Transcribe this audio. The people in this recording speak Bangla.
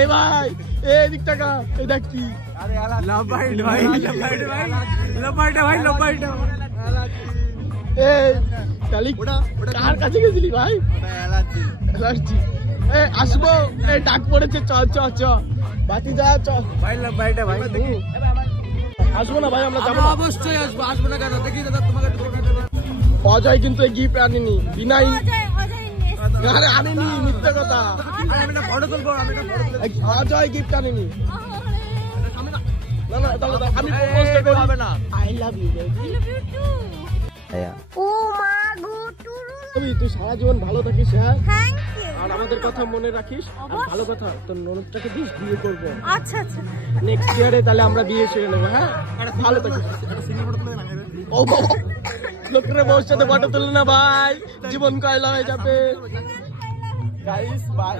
এই ভাই এই দিক টাকা এটা কি? আরে লাভাইট ভাই, লাভাইট ভাই, লাভাইট ভাই, লাভাইট। এই কালিক কার কাছে গেছিলি ভাই? অ্যালার্জি। এই আসবো, এই ডাক পড়েছে, চ চ চ বাতি যা চ ভাই লাভাইট ভাই। আসবো না ভাই, আমরা যাবো না। অবশ্যই আসবো, আসবো না কেন? দেখি দাদা তোমাকে অজয় কিন্তু এই গিফট আনেনি, বিনা আরে আনেনি, মিথ্যা কথা। আমি না ফটো তুলবো, আমি না ফটো তুলবো। অজয় গিফট আনেনি। না না তাহলে আমি প্রপোজ করতে হবে না। আই লাভ ইউ ও মা গো টুরু, তুই সারা জীবন ভালো থাকিস, হ্যাঁ? Thank you. আর আমাদের কথা মনে রাখিস। আর ভালো কথা, তোর ননদটাকে দিস, বিয়ে করবো আচ্ছা আচ্ছা নেক্সট ইয়ারে, তাহলে আমরা বিয়ে সেরে নেবো, হ্যাঁ? ভালো থাকিস। ও বাবা, লোকের বউর সাথে ফটো তুলে না ভাই, জীবন কয়লা হয়ে যাবে। Guys bye.